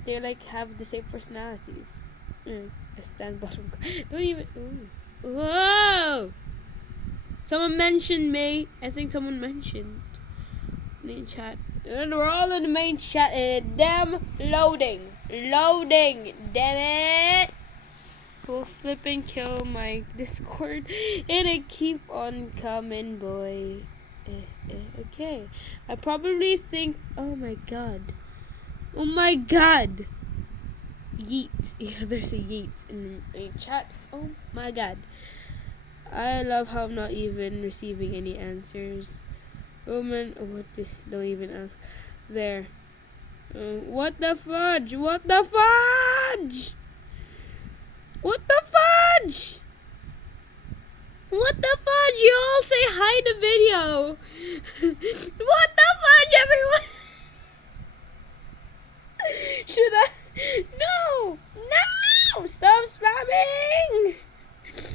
They like have the same personalities. I stand bottom. Don't even. Ooh. Whoa! Someone mentioned me. I think someone mentioned main chat. And we're all in the main chat and damn loading. Loading. Damn it. Will flip and kill my Discord and I keep on coming, boy. Okay. I probably think, oh my god. Oh my god. Yeet. Yeah, there's a yeet in a chat. Oh my god. I love how I'm not even receiving any answers. Woman, don't even ask. There. What the fudge? What the fudge? What the fudge? What the fudge? You all say hi to video. What the fudge, everyone? Should I? No! No! Stop spamming!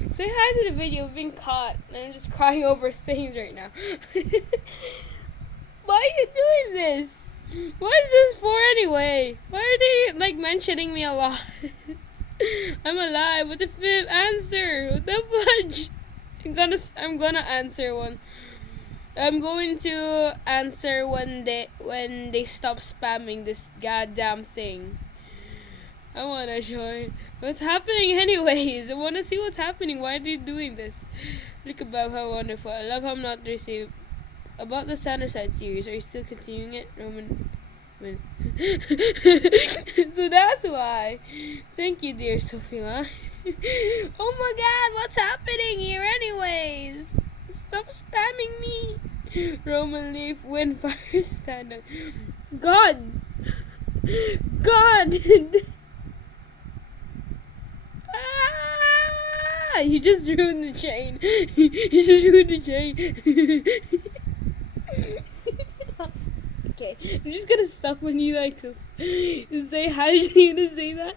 Say hi to the video. We've been caught. And I'm just crying over things right now. Why are you doing this? What is this for anyway? Why are they like mentioning me a lot? I'm alive. What the fifth answer? What the fudge? I'm gonna answer one. I'm going to answer when they stop spamming this goddamn thing. I wanna join. What's happening anyways? I wanna see what's happening. Why are they doing this? Look about how wonderful. I love how I'm not received. About the Center Side series, are you still continuing it, Roman? So that's why. Thank you, dear Sophia. Oh my god, what's happening here anyways? Stop spamming me. Roman leaf, win fire stand up. God! God! Ah! You just ruined the chain. You just ruined the chain. Okay, I'm just gonna stop when you like this. Say hi. Are you gonna say that?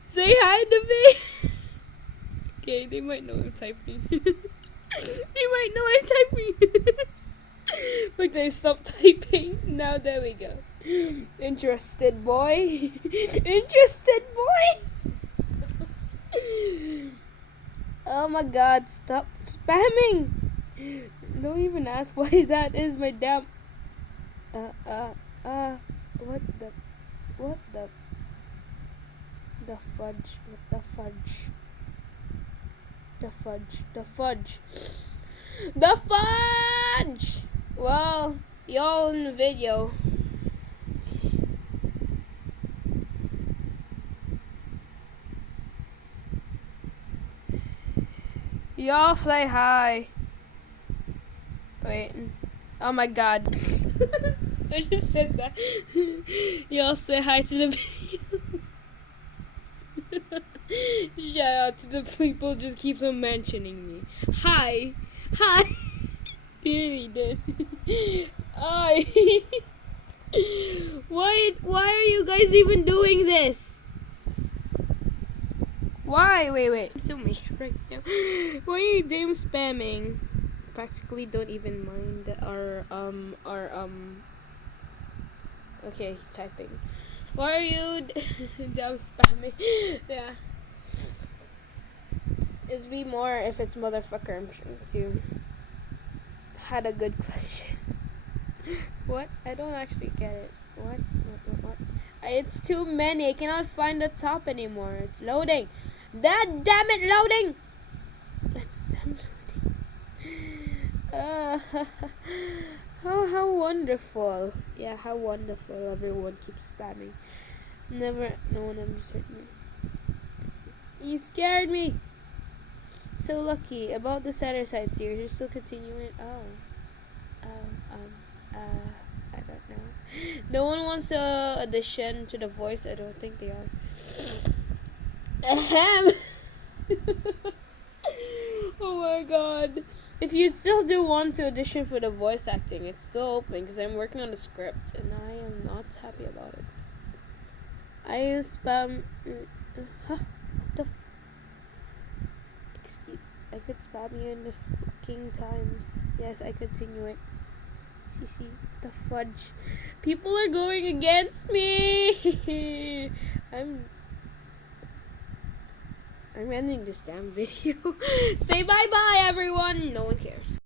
Say hi to me. Okay, they might know I'm typing. They might know I'm typing. But they stopped typing. Now there we go. Interested boy. Interested boy. Oh my god, stop spamming. Don't even ask why that is my damn what the fudge, the fudge. Well, y'all in the video. Y'all say hi. Wait. Oh my god. I just said that. Y'all say hi to the video. Shout out to the people just keeps on mentioning me. Hi. Hi. He really did. Hi. Why are you guys even doing this? Why? Wait. I'm still making right now. Why are you damn spamming? Practically don't even mind our okay, typing. Why are you damn spamming? Yeah. It'd be more if it's motherfucker. I'm sure too. Had a good question. What? I don't actually get it. What? It's too many. I cannot find the top anymore. It's loading. That damn it loading. It's damn loading. How wonderful. Yeah, how wonderful. Everyone keeps spamming. No one understood me. You scared me. So lucky. About the Saturday Side series, you're still continuing. I don't know. No one wants a addition to the voice. I don't think they are. Ahem. Oh my god. If you still do want to audition for the voice acting, it's still open because I'm working on the script and I am not happy about it. I spam. What the excuse. I could spam you in the fucking times. Yes, I continue it. CC, what the fudge? People are going against me. I'm ending this damn video. Say bye-bye, everyone. No one cares.